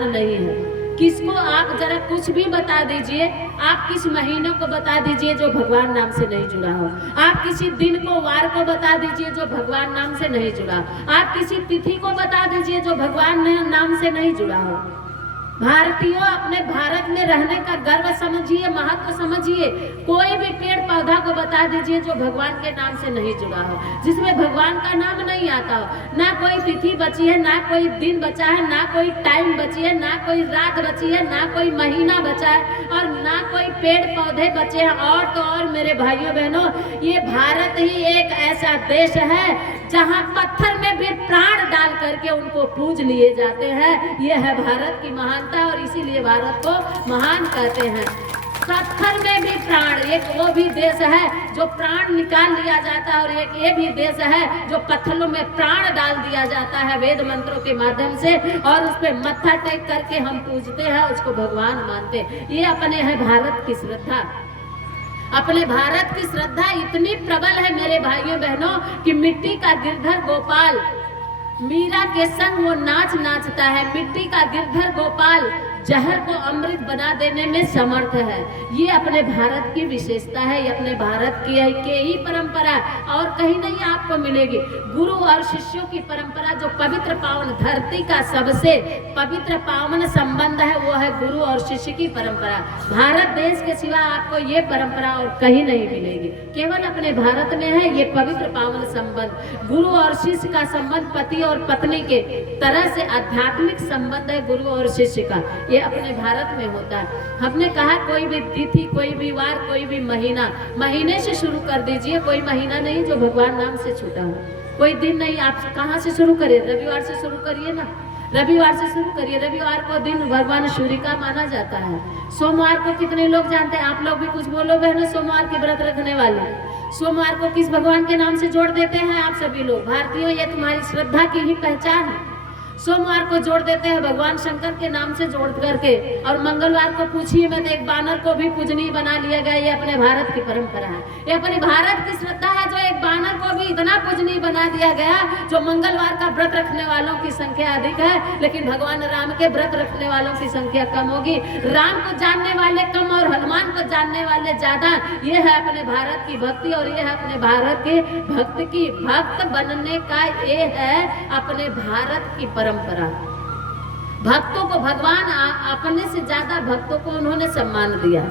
नहीं है। किसको आप जरा कुछ भी बता दीजिए, आप किस महीने को बता दीजिए जो भगवान नाम से नहीं जुड़ा हो। आप किसी दिन को, वार को बता दीजिए जो भगवान नाम से नहीं जुड़ा। आप किसी तिथि को बता दीजिए जो भगवान नाम से नहीं जुड़ा हो। भारतीयों, अपने भारत में रहने का गर्व समझिए, महत्व समझिए। कोई भी पेड़ पौधा को बता दीजिए जो भगवान के नाम से नहीं जुड़ा हो, जिसमें भगवान का नाम नहीं आता हो। ना कोई तिथि बची है, ना कोई दिन बचा है, ना कोई टाइम बची है, ना कोई रात बची है, ना कोई महीना बचा है, और ना कोई पेड़ पौधे बचे हैं। और तो और मेरे भाइयों बहनों, ये भारत ही एक ऐसा देश है जहाँ पत्थर में भी प्राण डाल करके उनको पूज लिए जाते हैं। ये है भारत की महानता, और इसीलिए भारत को महान कहते हैं। पत्थर में भी प्राण, एक वो भी देश है जो प्राण निकाल लिया जाता है, और एक ये भी देश है जो पत्थरों में प्राण डाल दिया जाता है वेद मंत्रों के माध्यम से, और उस पर मत्था टेक करके हम पूजते हैं, उसको भगवान मानते हैं। ये अपने है भारत की श्रद्धा। अपने भारत की श्रद्धा इतनी प्रबल है मेरे भाइयों बहनों कि मिट्टी का गिरधर गोपाल मीरा के संग वो नाच नाचता है। मिट्टी का गिरधर गोपाल जहर को अमृत बना देने में समर्थ है। ये अपने भारत की विशेषता है, ये अपने भारत की ही परंपरा, और कहीं नहीं आपको मिलेगी। गुरु और शिष्यों की परंपरा, जो पवित्र पावन धरती का सबसे पवित्र पावन संबंध है, वो है गुरु और शिष्य की परंपरा। भारत देश के सिवा आपको ये परंपरा और कहीं नहीं मिलेगी, केवल अपने भारत में है ये पवित्र पावन संबंध। गुरु और शिष्य का संबंध पति और पत्नी के तरह से आध्यात्मिक संबंध है गुरु और शिष्य का, ये अपने भारत में होता है। हमने कहा कोई भी तिथि, कोई भी वार, कोई भी महीना, महीने से शुरू कर दीजिए। कोई महीना नहीं जो भगवान नाम से छूटा हो, कोई दिन नहीं। आप कहाँ से शुरू करिए? रविवार से शुरू करिए ना, रविवार से शुरू करिए। रविवार को दिन भगवान सूर्य का माना जाता है। सोमवार को कितने लोग जानते हैं? आप लोग भी कुछ बोलो बहनों, सोमवार के व्रत रखने वाले सोमवार को किस भगवान के नाम से जोड़ देते हैं आप सभी लोग? भारतीयों, ये तुम्हारी श्रद्धा की ही पहचान है। सोमवार को जोड़ देते हैं भगवान शंकर के नाम से जोड़ करके, और मंगलवार को पूछिए मैं तो एक बानर को भी पूजनीय बना लिया गया। ये अपने भारत की परंपरा है, ये अपने भारत की श्रद्धा है, जो एक बानर को भी इतना पूजनीय बना दिया गया। जो मंगलवार का व्रत रखने वालों की संख्या अधिक है, लेकिन भगवान राम के व्रत रखने वालों की संख्या कम होगी। राम को जानने वाले कम और हनुमान को जानने वाले ज्यादा। ये है अपने भारत की भक्ति, और ये है अपने भारत के भक्त की भक्त बनने का, ये है अपने भारत की परंपरा। भक्तों को भगवान अपने से ज्यादा भक्तों को उन्होंने सम्मान दिया।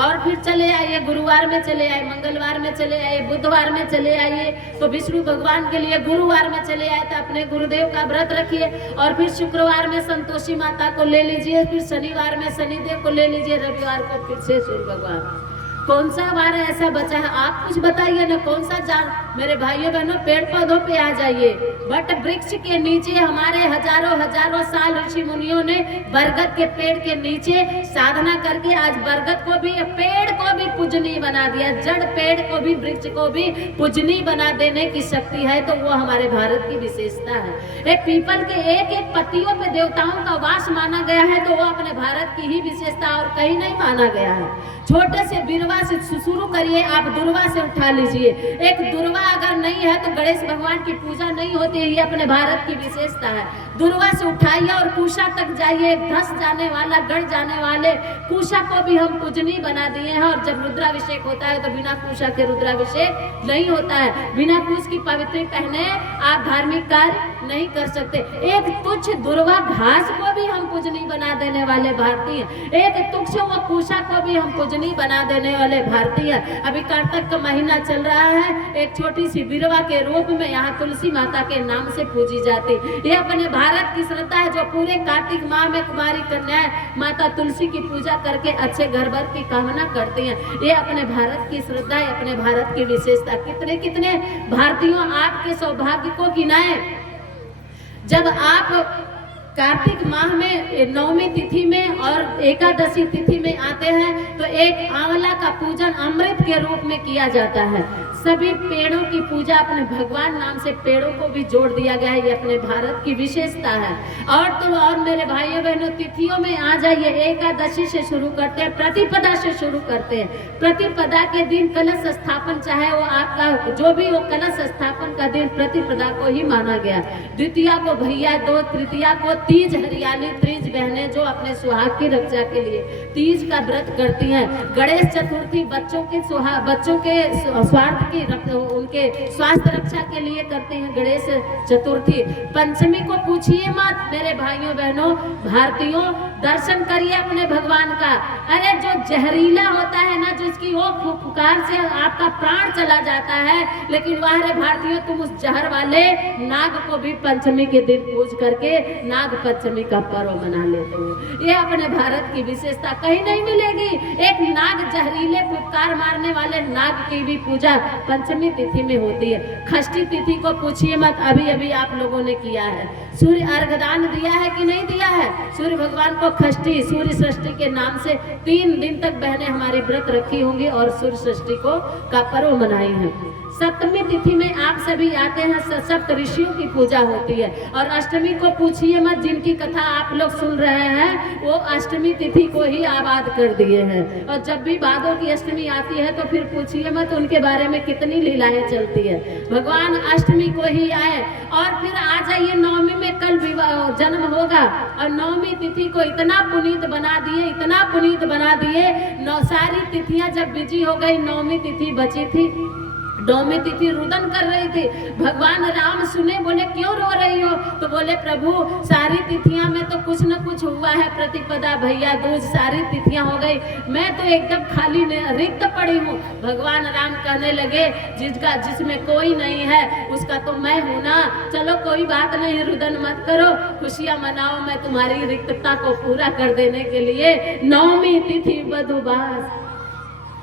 और फिर चले आइए, गुरुवार में चले आए, मंगलवार में चले आए, बुधवार में चले आइए तो विष्णु भगवान के लिए। गुरुवार में चले आए तो अपने गुरुदेव का व्रत रखिए, और फिर शुक्रवार में संतोषी माता को ले लीजिए, फिर शनिवार में शनिदेव को ले लीजिए, रविवार को फिर से सूर्य भगवान। कौन सा वार ऐसा बचा है? आप कुछ बताइए ना, कौन सा जान? मेरे भाइयों बहनों, पेड़ पौधों पे आ जाइए। बट वृक्ष के नीचे हमारे हजारों हजारों साल ऋषि मुनियों ने बरगद के पेड़ के नीचे साधना करके आज बरगद को भी, पेड़ को भी पूजनीय बना दिया। जड़ पेड़ को भी, वृक्ष को भी पूजनीय बना देने की शक्ति है, तो वो हमारे भारत की विशेषता है। एक पीपल के एक एक पत्तियों पे देवताओं का वास माना गया है, तो वो अपने भारत की ही विशेषता और कहीं नहीं माना गया है। छोटे से बिरवा से शुरू करिए, आप दुर्वा से उठा लीजिए। एक दुर्वा अगर नहीं है तो गणेश भगवान की पूजा नहीं होती है, ये अपने भारत की विशेषता है। दुर्वा से उठाइए और कुशा तक जाइए, धस जाने वाला, गढ़ जाने वाले कुशा को भी हम पूजनीय बना दिए हैं। और जब रुद्राभिषेक होता है तो बिना कुशा के रुद्राभिषेक नहीं होता है। बिना कुश की पवित्री पहने आप धार्मिक कार्य नहीं कर सकते। एक तुच्छ दुर्वा घास को भी हम पूजनीय बना देने वाले भारतीय, एक तुच्छ वो कुशा को भी हम पूजनीय बना देने वाले भारतीय। अभी कार्तिक का महीना चल रहा है, एक छोटी सी बिरवा के रूप में यहाँ तुलसी माता के नाम से पूजी जाती। ये अपने भारत की श्रद्धा है, जो पूरे कार्तिक माह में कुमारी कन्याएं माता तुलसी की पूजा करके अच्छे घर भर की कामना करती हैं। ये अपने भारत की श्रद्धा है, अपने भारत की विशेषता। कितने कितने भारतीयों आपके सौभाग्य को गिनाएं। जब आप कार्तिक माह में नवमी तिथि में और एकादशी तिथि में आते हैं तो एक आंवला का पूजन अमृत के रूप में किया जाता है। सभी पेड़ों की पूजा अपने भगवान नाम से पेड़ों को भी जोड़ दिया गया है। ये अपने भारत की विशेषता है। और तो और मेरे भाइयों बहनों, तिथियों में आ जाइए। एकादशी से शुरू करते हैं, प्रतिपदा से शुरू करते हैं। प्रतिपदा के दिन कलश स्थापन, चाहे वो आपका जो भी हो, कलश स्थापन का दिन प्रतिपदा को ही माना गया। द्वितीया को भैया दो, तृतीया को तीज, हरियाली तीज बहनें जो अपने सुहाग की रक्षा के लिए तीज का व्रत करती हैं। गणेश चतुर्थी बच्चों के स्वार्थ की उनके स्वास्थ्य रक्षा के लिए करते हैं गणेश चतुर्थी। पंचमी को पूछिए मत मेरे भाइयों बहनों, भारतीयों, दर्शन करिए अपने भगवान का। अरे जो जहरीला होता है ना, जिसकी वो फुफकार से आपका प्राण चला जाता है, लेकिन वह रे भारतीयों, तुम उस जहर वाले नाग को भी पंचमी के दिन पूज करके नाग पंचमी का पर्व मना लेते हो। ये अपने भारत की विशेषता कहीं नहीं मिलेगी। एक नाग, जहरीले फुफकार मारने वाले नाग की भी पूजा पंचमी तिथि में होती है। षष्ठी तिथि को पूछिए मत, अभी अभी आप लोगों ने किया है। सूर्य अर्घदान दिया है कि नहीं दिया है? सूर्य भगवान को षष्ठी, सूर्य षष्ठी के नाम से 3 दिन तक बहनें हमारी व्रत रखी होंगी और सूर्य षष्ठी का पर्व मनाई है। सप्तमी तिथि में आप सभी आते हैं, सप्त ऋषियों की पूजा होती है। और अष्टमी को पूछिए मत, जिनकी कथा आप लोग सुन रहे हैं वो अष्टमी तिथि को ही आबाद कर दिए हैं। और जब भी भादों की अष्टमी आती है तो फिर पूछिए मत उनके बारे में कितनी लीलाएं चलती है। भगवान अष्टमी को ही आए। और फिर आ जाइए नवमी में, कल जन्म होगा और नवमी तिथि को इतना पुनीत बना दिए, इतना पुनीत बना दिए। सारी तिथियां जब बिजी हो गई, नवमी तिथि बची थी। नवमी तिथि रुदन कर रही थी। भगवान राम सुने, बोले क्यों रो रही हो? तो बोले प्रभु सारी तिथियां में तो कुछ न कुछ हुआ है, प्रतिपदा, भैया दूज, सारी तिथियां हो गई, मैं तो एकदम खाली रिक्त पड़ी हूँ। भगवान राम कहने लगे जिसमें कोई नहीं है उसका तो मैं हूँ ना। चलो कोई बात नहीं, रुदन मत करो, खुशियां मनाओ, मैं तुम्हारी रिक्तता को पूरा कर देने के लिए नवमी तिथि मधुमास,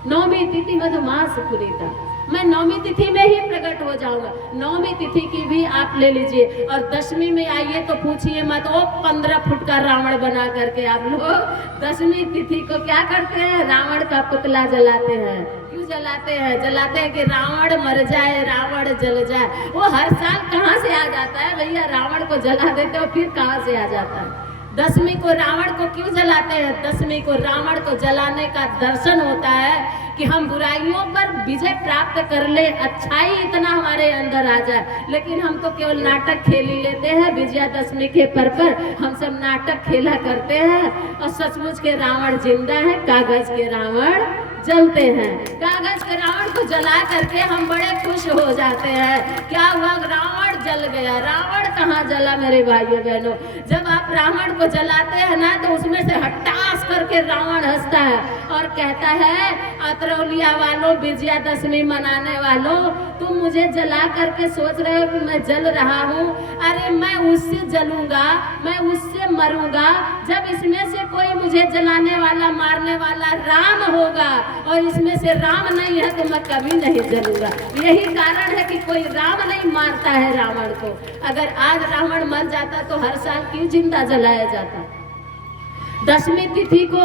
नवमी तिथि मधुमास पुनीता, मैं नवमी तिथि में ही प्रकट हो जाऊंगा। नवमी तिथि की भी आप ले लीजिए। और दशमी में आइए तो पूछिए मत, वो 15 फुट का रावण बना करके आप लोग दशमी तिथि को क्या करते हैं? रावण का पुतला जलाते हैं। क्यों जलाते हैं? जलाते हैं कि रावण मर जाए, रावण जल जाए। वो हर साल कहाँ से आ जाता है भैया? रावण को जला देते हो, फिर कहाँ से आ जाता है? दशमी को रावण को क्यों जलाते हैं? दशमी को रावण को जलाने का दर्शन होता है कि हम बुराइयों पर विजय प्राप्त कर ले, अच्छाई इतना हमारे अंदर आ जाए। लेकिन हम तो केवल नाटक खेल ही लेते हैं। विजयादशमी के पर्व पर हम सब नाटक खेला करते हैं और सचमुच के रावण जिंदा है, कागज के रावण जलते हैं। कागज के रावण को जला करके हम बड़े खुश हो जाते हैं। क्या हुआ? रावण जल गया। रावण कहाँ जला मेरे भाइयों बहनों? जब आप रावण को जलाते हैं ना तो उसमें से हट्टास करके रावण हंसता है और कहता है, अतरौलिया वालों, विजयादशमी मनाने वालों, तुम मुझे जला करके सोच रहे हो कि मैं जल रहा हूँ? अरे मैं उससे जलूंगा, मैं उससे मरूंगा जब इसमें से कोई मुझे जलाने वाला, मारने वाला राम होगा। और इसमें से राम नहीं है तो मैं कभी नहीं जलूंगा। यही कारण है कि कोई राम नहीं मारता है रावण को। अगर आज रावण मर जाता तो हर साल क्यों जिंदा जलाया जाता? दशमी तिथि को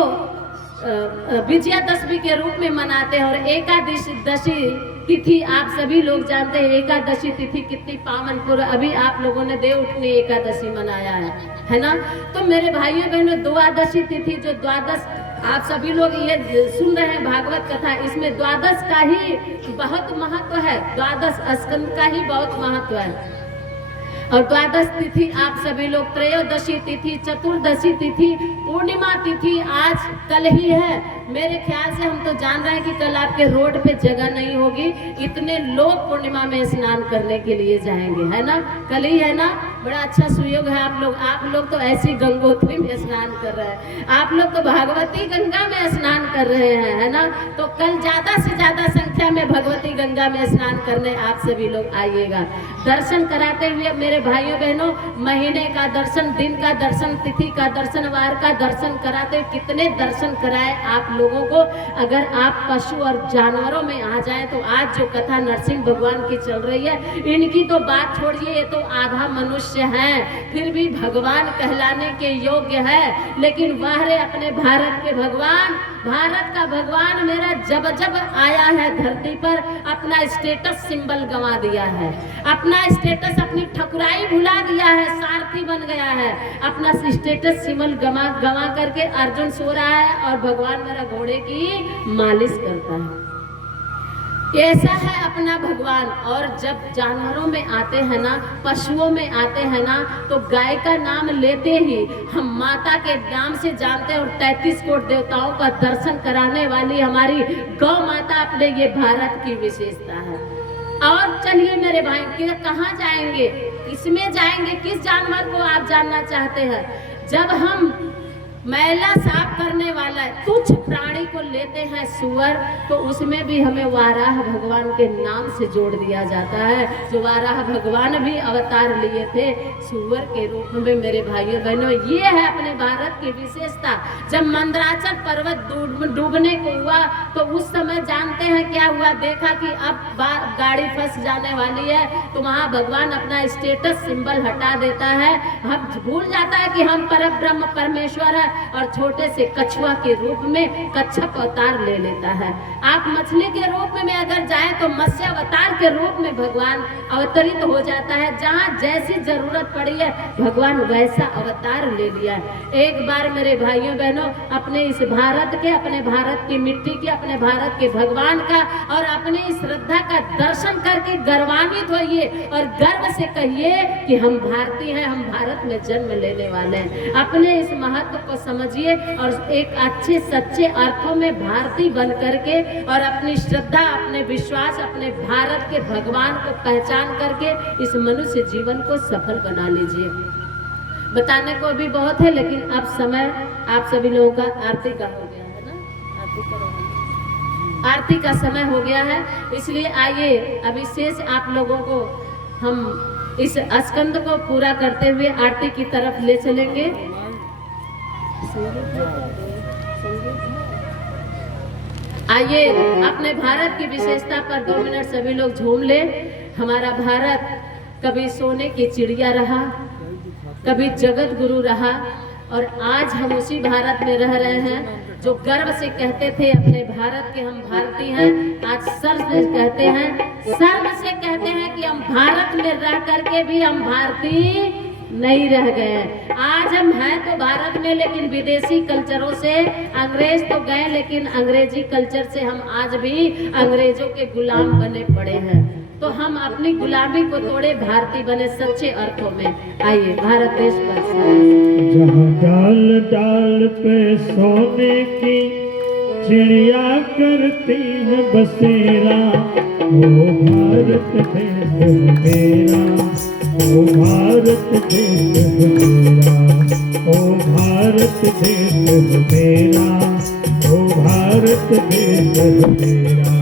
विजयादशमी के रूप में मनाते हैं। और एकादशी तिथि आप सभी लोग जानते हैं, एकादशी तिथि कितनी पावन पूर्व। अभी आप लोगों ने देवउठनी एकादशी मनाया है ना? तो मेरे भाइयों बहनों, द्वादशी तिथि जो द्वादश आप सभी लोग ये सुन रहे हैं भागवत कथा, इसमें द्वादश का ही बहुत महत्व है, द्वादश स्कंद का ही बहुत महत्व है। और द्वादश तिथि आप सभी लोग, त्रयोदशी तिथि, चतुर्दशी तिथि, पूर्णिमा तिथि आज कल ही है। मेरे ख्याल से हम तो जान रहे हैं कि कल आपके रोड पे जगह नहीं होगी, इतने लोग पूर्णिमा में स्नान करने के लिए जाएंगे, है ना? कल ही है ना? बड़ा अच्छा सुयोग है। आप लोग तो ऐसी गंगोत्री में स्नान कर रहे हैं, आप लोग तो भागवती गंगा में स्नान कर रहे हैं, है ना? तो कल ज्यादा से ज्यादा संख्या में भगवती गंगा में स्नान करने आप सभी लोग आइएगा। दर्शन कराते हुए मेरे भाइयों बहनों, महीने का दर्शन, दिन का दर्शन, तिथि का दर्शन, वार का दर्शन कराते हुए कितने दर्शन कराए आप लोगों को। अगर आप पशु और जानवरों में आ जाएं तो आज जो कथा नरसिंह भगवान की चल रही है, इनकी तो बात छोड़िए, ये तो आधा मनुष्य मनुष्य हैं फिर भी भगवान कहलाने के योग्य है। लेकिन वह रे अपने भारत के भगवान, भारत का भगवान मेरा जब जब आया है धरती पर अपना स्टेटस सिंबल गंवा दिया है, अपना स्टेटस अपनी ठकुराई भुला दिया है, सारथी बन गया है, अपना स्टेटस सिंबल गंवा करके अर्जुन सो रहा है और भगवान मेरा घोड़े की मालिश करता है। ऐसा है अपना भगवान। और जब जानवरों में आते हैं ना, पशुओं में आते हैं ना, तो गाय का नाम लेते ही हम माता के नाम से जानते हैं। और 33 कोट देवताओं का दर्शन कराने वाली हमारी गौ माता अपने ये भारत की विशेषता है। और चलिए मेरे भाई कि कहाँ जाएंगे, इसमें जाएंगे, किस जानवर को आप जानना चाहते हैं? जब हम मैला साफ करने वाला तुच्छ प्राणी को लेते हैं सुअर, तो उसमें भी हमें वाराह भगवान के नाम से जोड़ दिया जाता है। जो वाराह भगवान भी अवतार लिए थे सुअर के रूप में। मेरे भाइयों बहनों, ये है अपने भारत की विशेषता। जब मंदराचल पर्वत डूबने को हुआ तो उस समय जानते हैं क्या हुआ? देखा कि अब गाड़ी फंस जाने वाली है, तो वहाँ भगवान अपना स्टेटस सिंबल हटा देता है। हम भूल जाता है कि हम परब्रह्म परमेश्वर है और छोटे से कछुआ के रूप में कच्छप अवतार ले लेता है। आप मछली के रूप में अगर जाए तो मत्स्य अवतार के रूप में भगवान अवतरित हो जाता है। जहाँ जैसी जरूरत पड़ी है भगवान वैसा अवतार ले लिया है। एक बार मेरे भाइयों बहनों, अपने इस भारत के, अपने भारत की मिट्टी के, अपने भारत के भगवान का और अपने इस श्रद्धा का दर्शन करके गर्वान्वित होइए और गर्व से कहिए कि हम भारतीय हैं, हम भारत में जन्म लेने वाले हैं। अपने इस महत्व को समझिए और एक अच्छे सच्चे अर्थों में भारतीय बन करके और अपनी श्रद्धा, अपने विश्वास, अपने भारत के भगवान को पहचान करके इस मनुष्य जीवन को सफल बना लीजिए। बताने को भी बहुत है, लेकिन अब समय आप सभी लोगों का आरती का हो गया है ना, आरती का समय हो गया है। इसलिए आइए अभी शेष आप लोगों को हम इस स्कंद को पूरा करते हुए आरती की तरफ ले चलेंगे। आइए अपने भारत की विशेषता पर 2 मिनट सभी लोग झूम ले। हमारा भारत कभी सोने की चिड़िया रहा, कभी जगत गुरु रहा, और आज हम उसी भारत में रह रहे हैं। जो गर्व से कहते थे अपने भारत के हम भारतीय हैं, आज सर्व से कहते हैं कि हम भारत में रह करके भी हम भारतीय नहीं रह गए। आज हम हैं तो भारत में, लेकिन विदेशी कल्चरों से, अंग्रेज तो गए लेकिन अंग्रेजी कल्चर से हम आज भी अंग्रेजों के गुलाम बने पड़े हैं। तो हम अपनी गुलामी को तोड़े भारतीय बने सच्चे अर्थों में। आइए भारत देश पर जहाँ डाल डाल पे सोने की चिड़िया करती है बसेरा, ओ भारत देश मेरा, ओ भारत देश मेरा, ओ भारत देश मेरा, ओ भारत देश मेरा।